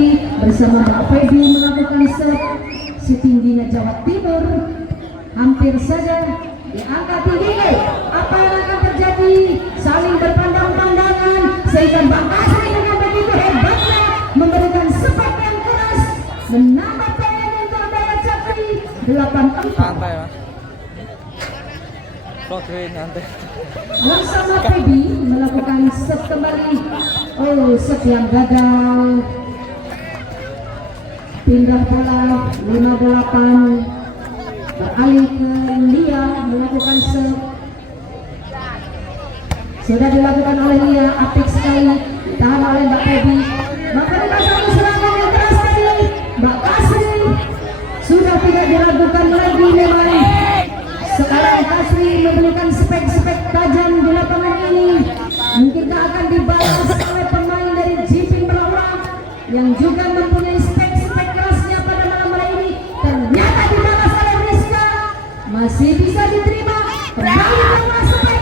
tadi bersama Mbak Feby melakukan set. Setingginya Jawa Timur hampir saja di angka tinggi. Apa yang akan terjadi? Saling berpandang-pandangan sehingga Mbak Asri dengan begitu hebatnya memberikan sepak yang keras menambah poin untuk Daya Sakti 8-4. Bersama Feby melakukan set kembali. Oh, set yang gagal. Pindah bola 58 beralih ke Lia melakukan set. Sudah dilakukan oleh Lia, apik sekali ditahan oleh Mbak Feby. Maka satu serangan yang keras tadi Mbak Kasri sudah tidak diragukan lagi memang. Sekarang Kasri memberikan spek-spek tajam di lapangan ini. Mungkinkah akan dibalas oleh pemain dari Jipin Berawang yang juga mempunyai spek-spek kerasnya pada malam hari ini. Ternyata dibalas oleh Rizka. Masih bisa diterima. Kembali ke spek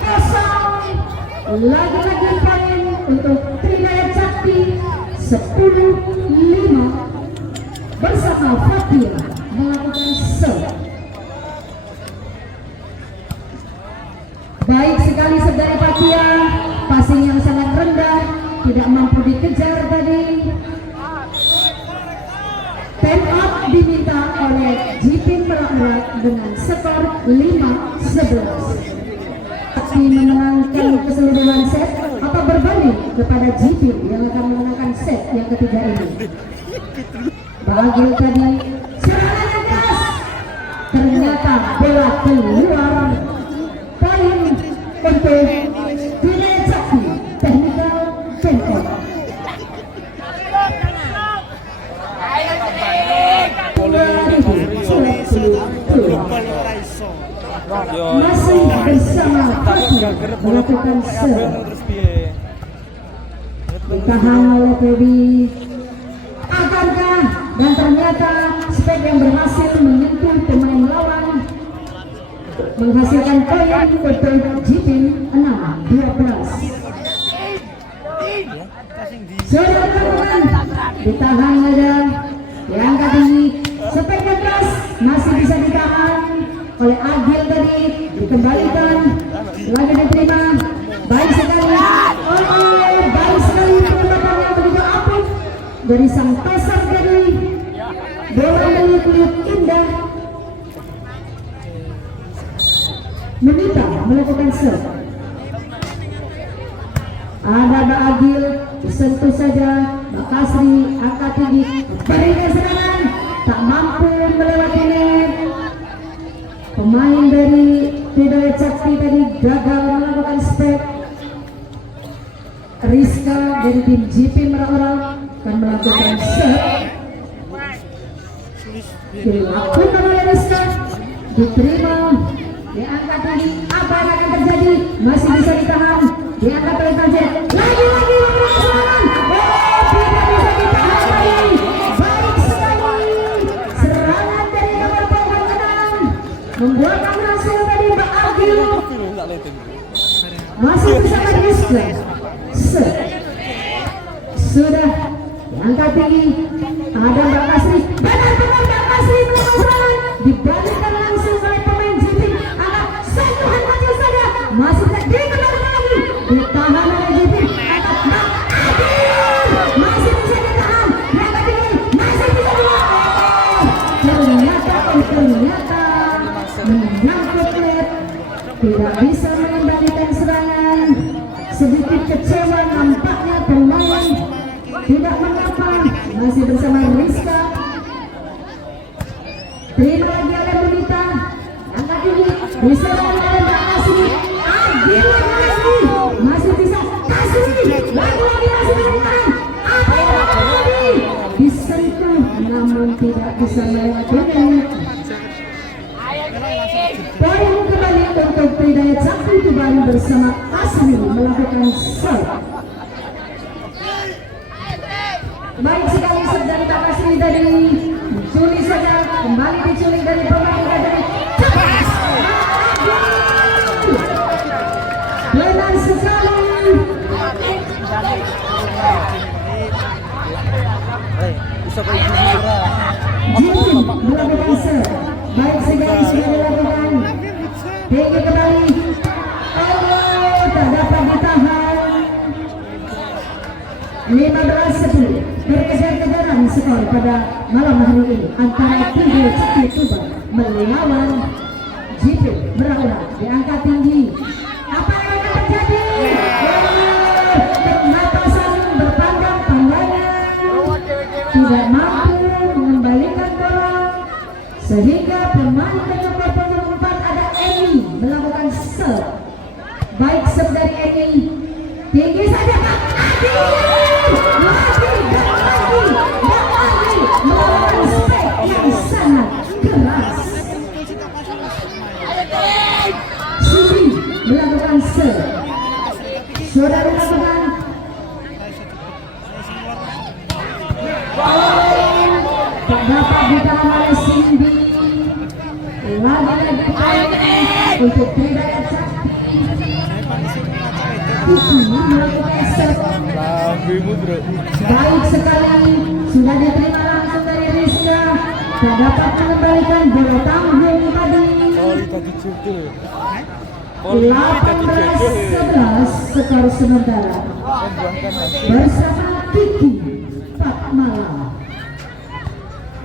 kosong. Lagi-lagi poin untuk Tridaya Sakti 10-5 bersama Fatia melakukan serve. Baik sekali saudara Fatia, passing yang sangat rendah, tidak mampu dikejar tadi. Time out diminta oleh Jipin Merak dengan skor 5-11. Sakti memenangkan keseluruhan set atau berbalik kepada Jipin yang akan memenangkan set yang ketiga ini. Bagil tadi serangan yang keras, ternyata bola keluar. Poin untuk Tridaya Sakti Technical Center. Masih bersama Fatia melakukan serve. Ditahan oleh Feby. Akankah dan ternyata spek yang berhasil menyentuh pemain lawan menghasilkan poin untuk Jipin 6-12. Sudah dilakukan, ditahan saja, diangkat tinggi, spek yang keras masih bisa ditahan oleh Agil tadi, dikembalikan, lagi diterima, baik sekali, baik sekali penembakannya begitu apik dari sang pasar tadi, bola meliuk-liuk indah. Menita melakukan serve. Ada Mbak Agil, disentuh saja. Mbak Kasri angkat tinggi, berikan serangan, tak mampu melewati net. Pemain dari Tridaya Sakti tadi gagal melakukan spek. Rizka dari tim Jipin Merak akan melakukan serve. Dilakukan oleh Rizka, diterima. Diangkat lagi, apa yang akan terjadi? Masih bisa ditahan. Diangkat oleh Tanzil. Lagi-lagi serangan. Tidak bisa ditahan lagi. Baik sekali. Serangan dari nomor punggung menang. Membuahkan hasil dari Mbak Agil. Masih bersama Rizka. Sudah diangkat tinggi. Ada Mbak Kasri. Benar-benar Mbak Kasri melakukan serangan. Dibalikkan langsung oleh pemain Jipin. Sentuhan kecil saja, masih terjadi lagi, ditahan oleh Jipin. Masih bisa ditahan, mereka tinggi, masih bisa ditahan. Ternyata menyangkut net, tidak bisa mengendalikan serangan. Sedikit kecewa nampaknya pemain, tidak mengapa, masih bersama Rizka. Terima lagi oleh Munita. Angkat tinggi, bisa oleh Mbak Kasri. Agil lagi, masih bisa Kasri, lagi-lagi masih ditahan. Apa yang terjadi? Disentuh, namun tidak bisa melewati net. Poin kembali untuk Tridaya Sakti kembali bersama Kasri melakukan serve. Baik sekali serve dari Mbak Kasri tadi. Diculik saja, kembali diculik dari pemain dari benar sekali. Jim melakukan serve. Baik sekali sudah dilakukan. Tinggi kembali. Oh, tak dapat ditahan. 15-10. Berkejar-kejaran skor pada malam hari ini antara Tunggal Sakti Tuba melawan JP berulang diangkat tinggi. Apa yang akan terjadi? Ternyata saling berpandang pandangan, tidak mampu mengembalikan bola sehingga pemain nomor 24 ada Eni melakukan serve. Baik serve dari Eni, tinggi saja Pak Adi, melakukan step yang sangat keras. Susi melakukan serve. Sudah dilakukan. Tak dapat ditahan oleh Cindy. Lagi-lagi untuk Tridaya Sakti. Susi melakukan serve. Baik sekali, sudah diterima langsung dari Rizka. Tak dapat mengembalikan bola tanggung tadi. 18-11 skor sementara bersama Kiki Pak Malam.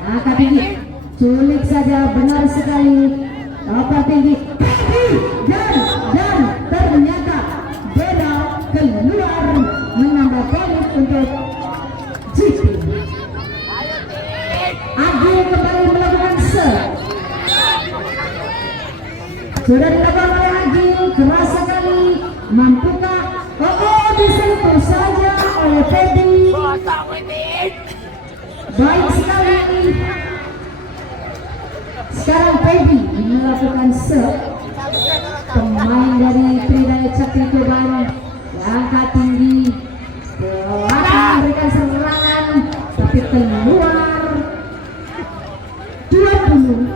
Angkat tinggi, culik saja, benar sekali. Apa tinggi, dan ternyata bola keluar menambah poin untuk JP. Agil kembali melakukan serve. Sudah dilakukan oleh Agil, keras sekali. Mampukah? Oh, disentuh saja oleh Feby. Baik sekali. Sekarang Feby melakukan serve. Pemain dari Tridaya Sakti Tuban angkat tinggi, memberikan serangan tapi keluar. 20-12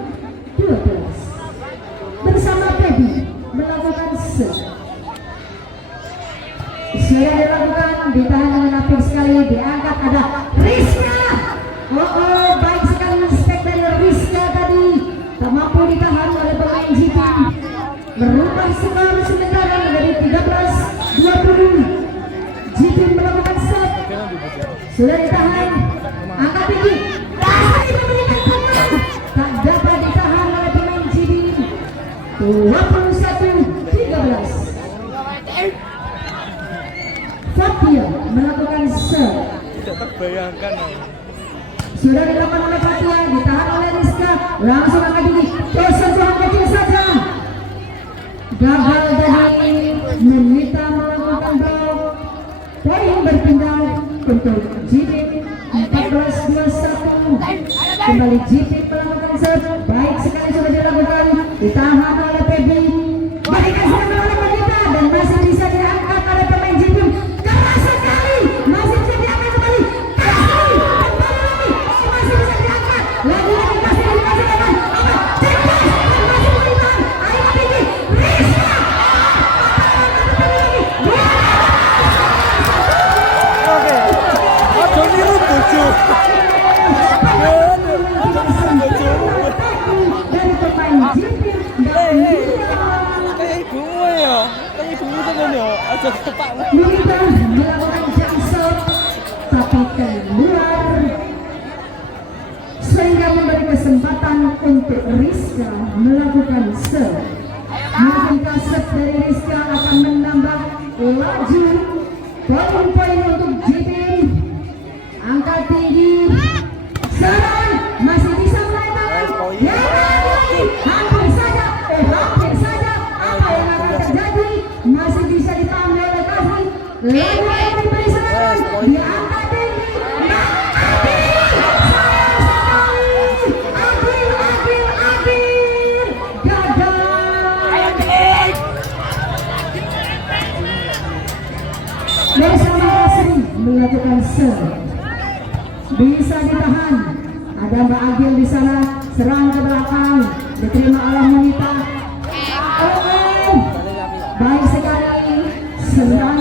bersama Feby melakukan serve. Sudah dilakukan, ditahan dengan apik sekali, diangkat ada Rizka. Oh, baik sekali step dari Rizka tadi, tak mampu ditahan oleh pemain JP. Merubah skor sementara menjadi 13-20. JP melakukan serve. Sudah ditahan, angkat tinggi, masih memberikan bola. Tak dapat ditahan oleh pemain JP. 21-13. Fatia melakukan serve. Tidak terbayangkan. Sudah dilakukan oleh Fatia, ditahan oleh Rizka. Langsung angkat tinggi, sentuhan kecil saja. Gagal dari Menita melakukan block. Poin berpindah untuk JP 14-21. Kembali JP melakukan serve. Baik sekali sudah dilakukan, ditahan oleh Feby. Berikan serangan oleh Menita dan masih bisa diangkat oleh pemain JP. Keras sekali, masih bisa diangkat kembali. Kasih, kembali lagi, masih bisa diangkat. Lagi-lagi kasih dengan apa? Cepat, masih beritahan. Ayo tinggi, Rizka. Oke. Aduh niru bojo. Dari pemain JP dan Kayak ibumu ya. Kayak ibumu tenan ya. Aja kepak. Menita melakukan jump shot tapi keluar sehingga memberi kesempatan untuk Rizka melakukan serve. Mungkinkah serve dari Rizka akan menambah laju poin-poin untuk JP. Angkat tinggi, serang, masih bisa melebar. Hampir saja, apa yang akan terjadi? Masih bisa ditahan oleh Kasih. Lalu akan diberi serangan, diangkat tinggi. Adil, gagal. Bersama Kasih melakukan serve. Bisa ditahan. Ada Mbak Agil di sana, serang ke belakang, diterima oleh Menita. Oh, baik sekali, serang